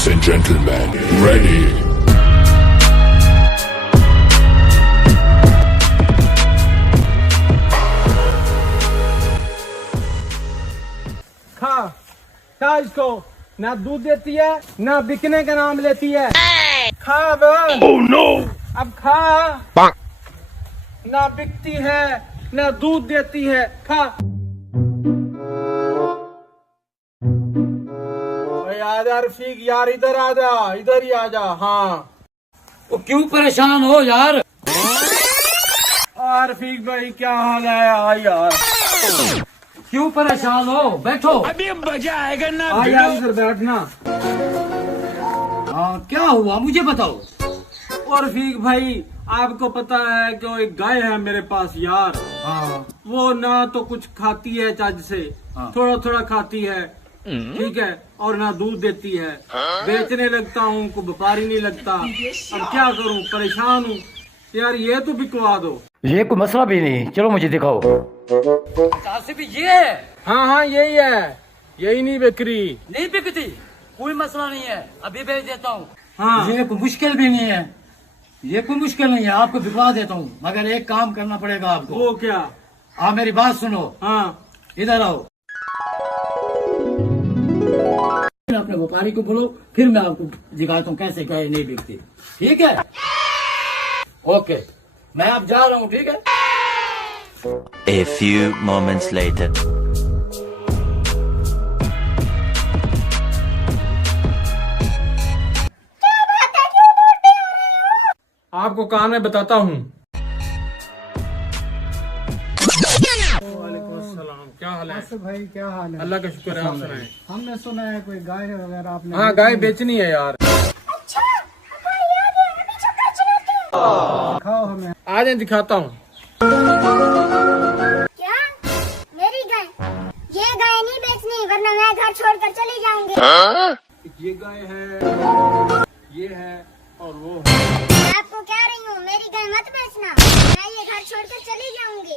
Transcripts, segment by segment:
Ladies and gentlemen, ready. खा इसको, ना दूध देती है ना बिकने का नाम लेती है। खा अब। Oh no! अब खा। ना बिकती है ना दूध देती है। खा। आजा रफीक यार, इधर आजा, इधर ही आजा। हाँ वो क्यों परेशान हो यार? रफीक भाई क्या हाल है? यार क्यों परेशान हो? बैठो। अभी मजा आएगा ना। यार इधर बैठना। हाँ क्या हुआ मुझे बताओ। और रफीक भाई आपको पता है कि एक गाय है मेरे पास यार। हाँ वो ना तो कुछ खाती है चज से, थोड़ा थोड़ा खाती है, ठीक है, और ना दूध देती है। बेचने लगता हूँ को व्यापारी नहीं लगता। अब क्या करूँ, परेशान हूँ यार, ये तो बिकवा दो। ये कोई मसला भी नहीं, चलो मुझे दिखाओ। से भी ये है? हाँ यही है, यही नहीं बिक्री। नहीं बिकती, कोई मसला नहीं है, अभी भेज देता हूँ। हाँ ये कोई मुश्किल भी नहीं है, ये कोई मुश्किल नहीं है, आपको भिजवा देता हूँ। मगर एक काम करना पड़ेगा आपको। वो क्या? आप मेरी बात सुनो। हाँ इधर आओ। अपने व्यापारी को बोलो, फिर मैं आपको दिखाता हूँ कैसे गाय नहीं बिकती। ठीक है? ओके, मैं अब जा रहा हूँ। ठीक है? A few moments later. आपको कान में बताता हूँ। क्या हाल है भाई? क्या हाल है? अल्लाह का शुक्र है, आप सुनाएं। हमने सुना है कोई गाय है वगैरह आपने? हाँ गाय बेचनी है यार। खाओ हमें। आ जाए दिखाता हूँ। क्या मेरी गाय? ये गाय नहीं बेचनी वरना मैं घर छोड़कर चली जाऊंगी। ये गाय है, ये है और वो है। मैं आपको कह रही हूँ मेरी गाय मत बेचना, मैं ये घर छोड़कर चली जाऊंगी।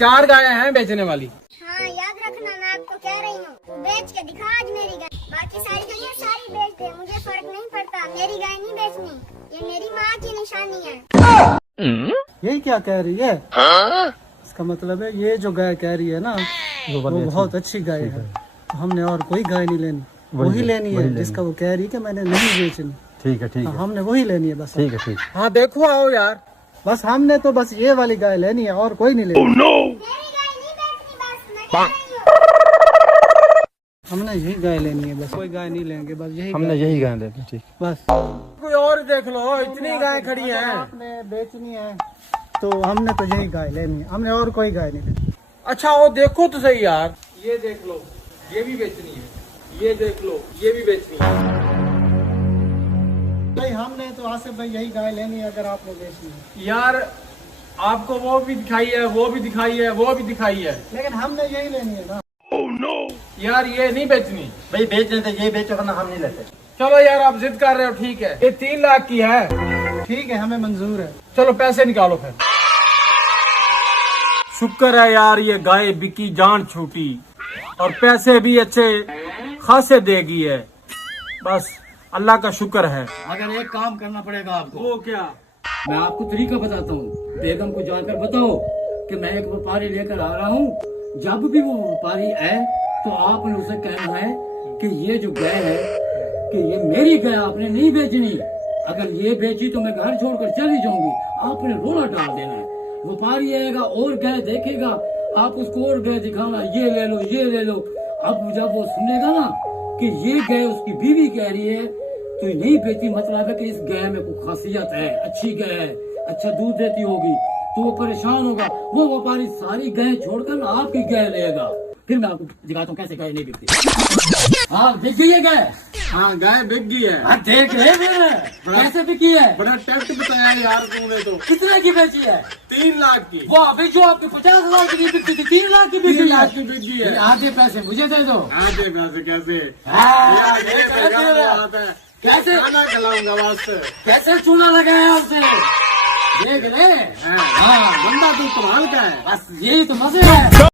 4 गायें हैं बेचने वाली। हाँ याद रखना, मैं आपको कह रही हूँ, तू बेच के दिखा आज मेरी गाय। बाकी सारी गायें सारी बेच दे, मुझे फर्क नहीं पड़ता। मेरी गाय नहीं बेचनी, ये मेरी माँ की निशानी है। ये क्या कह रही है? इसका मतलब है ये जो गाय कह रही है ना, वो बहुत अच्छी गाय है। तो हमने और कोई गाय नहीं लेनी, वही लेनी है जिसका वो कह रही है कि मैंने नहीं बेचनी। ठीक है ठीक है, हमने वही लेनी है बस। ठीक है ठीक है। हाँ देखो आओ यार, बस हमने तो बस ये वाली गाय लेनी है और कोई नहीं लेनी। मेरी गाय नहीं बेचनी, बस मैं कह रही हूँ। हमने यही गाय लेनी है बस, कोई गाय नहीं लेंगे, बस यही हमने यही गाय लेनी। ठीक, बस। कोई और देख लो, इतनी गाय खड़ी अगर हैं। आपने बेचनी है तो हमने तो यही गाय लेनी है, हमने और कोई गाय नहीं लेनी। अच्छा वो देखो तो सही यार, ये देख लो, ये भी बेचनी है। ये देख लो, ये भी बेचनी है। भाई हमने तो आसिफ भाई यही गाय लेनी है अगर आपने बेचनी है। यार आपको वो भी दिखाई है, वो भी दिखाई है, वो भी दिखाई है, लेकिन हमने यही लेनी है ना। यार ये नहीं बेचनी। भाई बेच लेते, ये बेचो वरना हम नहीं लेते। चलो यार आप जिद कर रहे हो, ठीक है, ये 3 लाख की है। ठीक है, हमें मंजूर है। चलो पैसे निकालो फिर। शुक्र है यार ये गाय बिकी, जान छूटी, और पैसे भी अच्छे खासे देगी है। बस अल्लाह का शुक्र है। अगर एक काम करना पड़ेगा आपको। वो क्या? मैं आपको तरीका बताता हूँ। बेगम को जाकर बताओ कि मैं एक व्यापारी लेकर आ रहा हूँ। जब भी वो व्यापारी आए तो आपने उसे कहना है कि ये जो गाय है कि ये मेरी गाय, आपने नहीं बेचनी। अगर ये बेची तो मैं घर छोड़कर चली जाऊंगी। आपने रोना डाल देना है। व्यापारी आएगा और गाय देखेगा, आप उसको और गाय दिखाना, ये ले लो ये ले लो। अब जब वो सुनेगा ना कि ये गाय उसकी बीवी कह रही है तो नहीं बेची, मतलब है कि इस गाय में कोई खासियत है, अच्छी गाय है, अच्छा दूध देती होगी, तो वो परेशान होगा। वो व्यापारी सारी गाय छोड़कर आपकी गाय लेगा। फिर मैं आपको दिखाता हूँ कैसे गाय नहीं बिकती। हाँ बिक गई है गाय। हाँ गाय बिक गई है। हाँ देख ले फिर कैसे बिकी है। बड़ा टेस्ट बताया यार तुमने तो। कितने की बेची है? 3 लाख की। वो अभी जो आपकी 50,000 की बिकती थी 3 लाख की बिक 3 गई लाख है। की बिक गई है। आधे पैसे मुझे दे दो। आधे पैसे कैसे? हाँ, यार ये तो गलत बात है। कैसे खाना खिलाऊंगा वास्ते। कैसे चूना लगाया आपसे, देख ले। हाँ बंदा तू कमाल का है। बस यही तो मजे है।